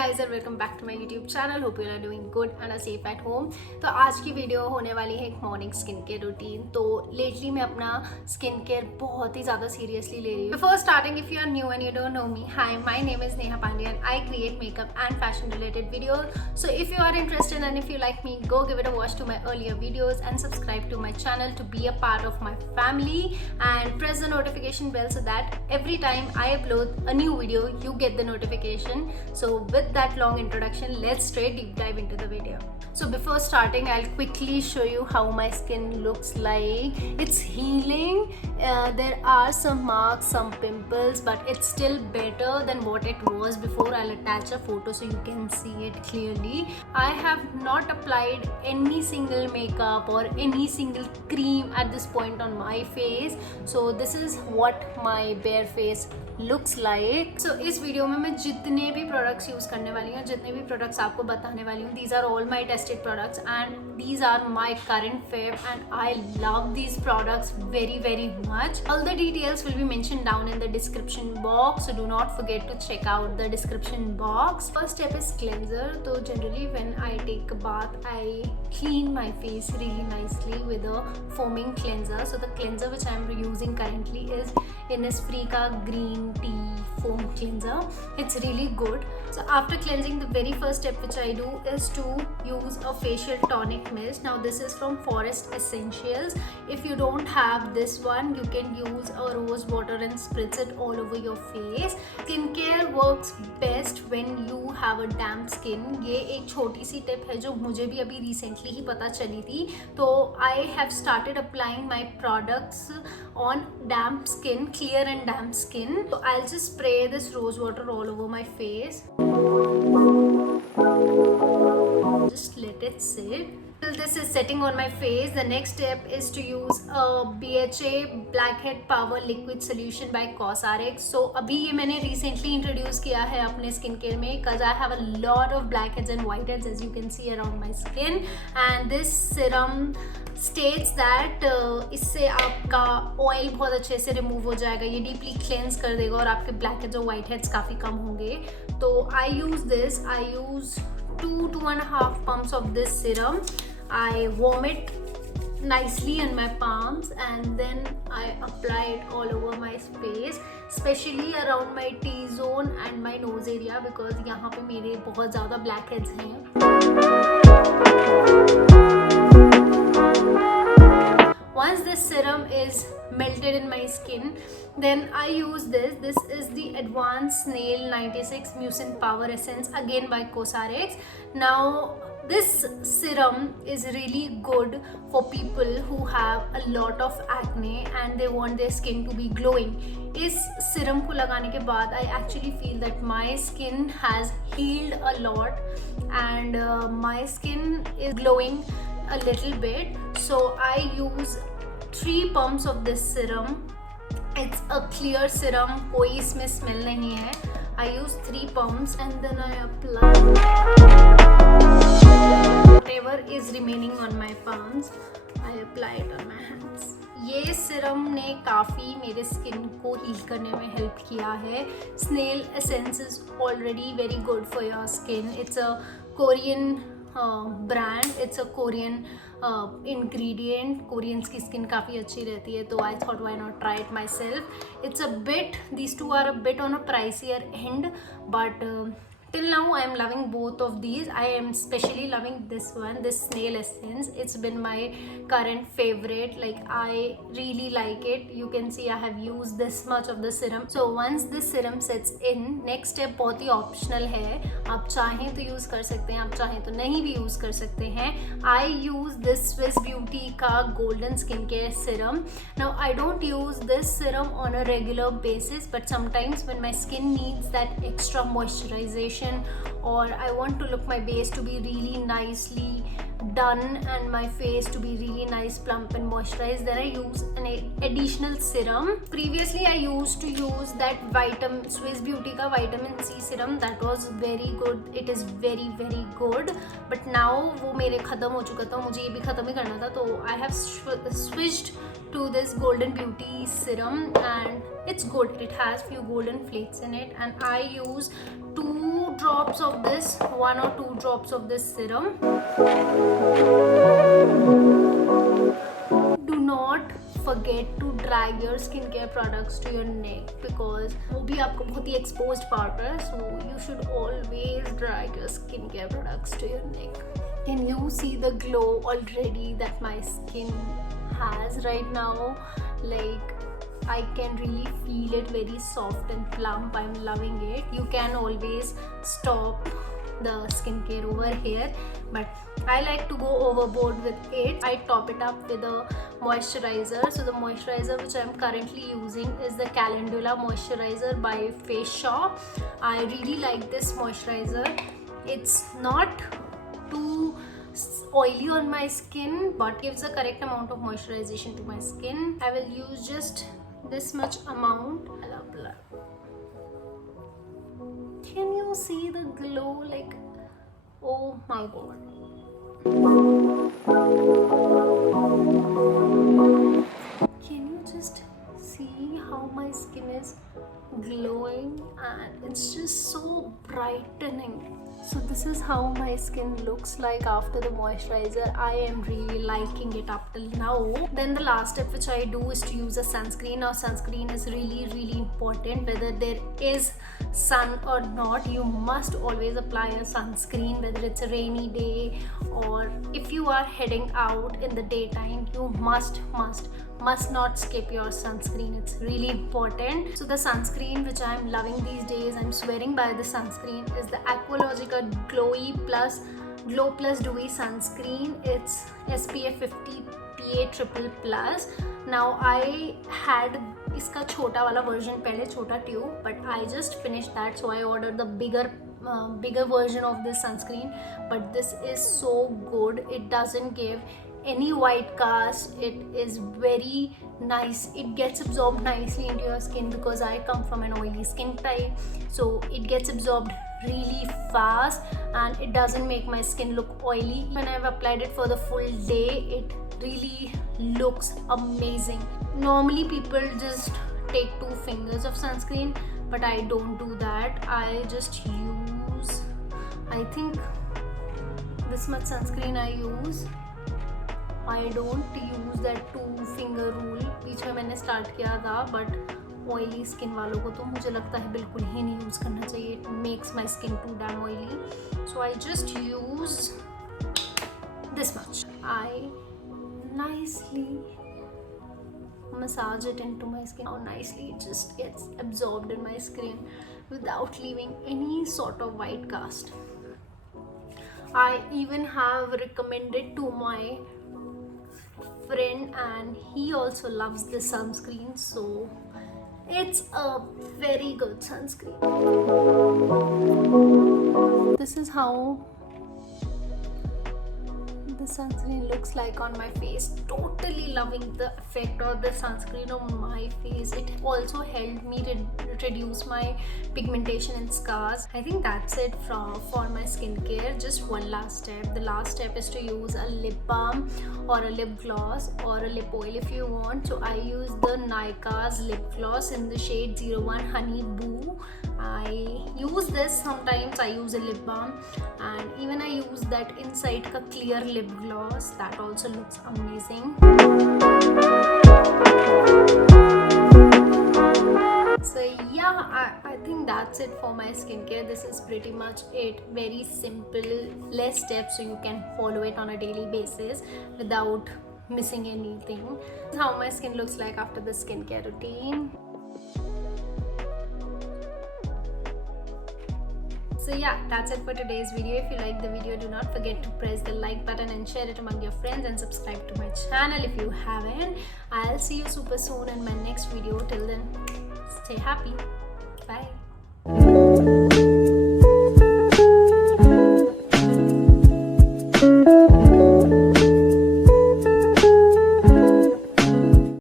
guys and welcome back to my YouTube channel. Hope you are doing good and are safe at home. तो आज की video होने वाली है एक मॉर्निंग स्किन केयर रूटीन. तो लेटली मैं अपना स्किन केयर बहुत ही ज़्यादा सीरियसली ले रही हूँ. Before starting, if you are new and you don't know me, hi, my name is Neha Pandey and I create makeup and fashion related videos. So if you are interested and if you like me, go give it a watch to my earlier videos and subscribe to my channel to be a part of my family and press the notification bell so that every time I upload a new video, you get the notification. So with that long introduction, let's straight deep dive into the video. So before starting, I'll quickly show you how my skin looks like. It's healing. There are some marks, some pimples, but it's still better than what it was before. I'll attach a photo so you can see it clearly. I have not applied any single makeup or any single cream at this point on my face. So this is what my bare face looks like. So इस video में मैं जितने भी products use करने वाली हूँ, जितने भी प्रोडक्ट्स आपको बताने वाली हूँ, these are all my tested products and these are my current fave and I love these products very much. All the details will be mentioned down in the description box, so do not forget to check out the description box. First step is cleanser. So generally when I take a bath, I clean my face really nicely with a foaming cleanser. So the cleanser which I am using currently is Innisfree ka green tea foam cleanser. It's really good. So after cleansing, the very first step which I do is to use a facial tonic mist. Now this is from Forest Essentials. If you don't have this one, you can use a rose water and spritz it all over your face. Skincare works best when you have a damp skin. ये एक छोटी सी tip है जो मुझे भी अभी recently ही पता चली थी. तो I have started applying my products on damp skin, clear and damp skin. So I'll just spray this rose water all over my face. Just let it sit. Till this is setting on my face, the next step is to use a BHA Blackhead Power Liquid Solution by Cosrx. So अभी ये मैंने recently introduce किया है अपने skin care में, because I have a lot of blackheads and whiteheads as you can see around my skin, and this serum states that इससे आपका oil बहुत अच्छे से रिमूव हो जाएगा, ये डीपली क्लेंस कर देगा और आपके ब्लैक हेड्स और वाइट हेड्स काफ़ी कम होंगे. तो I use this. I use 2.5 pumps of this serum. I warm it nicely on my palms and then I apply it all over my face, especially around my T-zone and my nose area because यहाँ पे मेरे बहुत ज़्यादा blackheads हैं. Once this serum is melted in my skin, then I use this. This is the Advanced Snail 96 Mucin Power Essence, again by Cosrx. Now this serum is really good for people who have a lot of acne and they want their skin to be glowing. इस serum को लगाने के बाद I actually feel that my skin has healed a lot and my skin is glowing a little bit. So I use 3 pumps of this serum. It's a clear serum, कोई इसमें smell नहीं है. I use 3 pumps and then I apply whatever is remaining on my palms. I apply it on my hands. ये serum ने काफ़ी मेरे skin को heal करने में हेल्प किया है. Snail essence is already very good for your skin. It's a Korean brand. It's a Korean ingredient. Koreans की skin काफ़ी अच्छी रहती है, तो I thought why not try it myself. It's a bit, these two are a bit on a pricier end, but till now I am loving both of these. I am especially loving this one, this Snail essence. It's been my current favorite. Like I really like it. You can see I have used this much of the serum. So once this serum sets in, next step बहुत ही optional है. आप चाहें तो use कर सकते हैं, आप चाहें तो नहीं भी use कर सकते हैं. I use this Swiss Beauty का Golden Skincare Serum. Now I don't use this serum on a regular basis, but sometimes when my skin needs that extra moisturization or I want to look my base to be really nicely done and my face to be really nice, plump and moisturized, then I use an additional serum. Previously I used to use that Swiss Beauty का vitamin C serum. That was very good. It is very good. But now वो मेरे ख़त्म हो चुका था, मुझे ये भी ख़त्म ही करना था, तो I have switched to this Golden Beauty serum, and it's good. It has few golden flakes in it, and I use 2 drops of this, 1 or 2 drops of this serum. Do not forget to drag your skincare products to your neck, because वो भी आपको बहुत ही exposed part है, so you should always drag your skincare products to your neck. Can you see the glow already that my skin has right now? Like, I can really feel it, very soft and plump. I'm loving it. You can always stop the skincare over here, but I like to go overboard with it. I top it up with a moisturizer. So the moisturizer which I'm currently using is the Calendula moisturizer by Face Shop. I really like this moisturizer. It's not too oily on my skin, but gives the correct amount of moisturization to my skin. I will use just this much amount. Can you see the glow? Like, oh my god. Can you just see how my skin is glowing, and it's just so brightening. So this is how my skin looks like after the moisturizer. I am really liking it up till now. Then the last step which I do is to use a sunscreen. Now sunscreen is really important. Whether there is sun or not, you must always apply a sunscreen, whether it's a rainy day or if you are heading out in the daytime. You must not skip your sunscreen. It's really important. So the sunscreen which I'm loving these days, I'm swearing by the sunscreen, is the Aqualogica Glow Plus Dewy sunscreen. It's SPF 50 PA+++. Now I had इसका छोटा वाला version पहले, छोटा tube, but I just finished that, so I ordered the bigger version of this sunscreen. But this is so good. It doesn't give any white cast. It is very nice. It gets absorbed nicely into your skin, because I come from an oily skin type, so it gets absorbed really fast and it doesn't make my skin look oily. When I've applied it for the full day, it really looks amazing. Normally people just take 2 fingers of sunscreen, but I don't do that. I just use, I think this much sunscreen I use. I don't use that 2-finger rule. बीच में मैंने start किया था, but oily skin वालों को तो मुझे लगता है बिल्कुल ही नहीं यूज़ करना चाहिए. It makes my skin too damn oily. So I just use this much. I nicely massage it into my skin. How nicely it just gets absorbed in my skin without leaving any sort of white cast. I even have recommended to my friend, and he also loves this sunscreen, so it's a very good sunscreen. This is how the sunscreen looks like on my face. Totally loving the effect of the sunscreen on my face. It also helped me reduce my pigmentation and scars. I think that's it for my skincare. Just one last step. The last step is to use a lip balm or a lip gloss or a lip oil if you want. So I use the Nykaa's lip gloss in the shade 01 Honey Boo. I use this sometimes. I use a lip balm, and even I use that inside ka clear lip gloss. That also looks amazing. So yeah, I think that's it for my skincare. This is pretty much it. Very simple, less steps, so you can follow it on a daily basis without missing anything. This is how my skin looks like after the skincare routine. So yeah, that's it for today's video. If you like the video, do not forget to press the like button and share it among your friends, and subscribe to my channel if you haven't. I'll see you super soon in my next video. Till then, stay happy. Bye.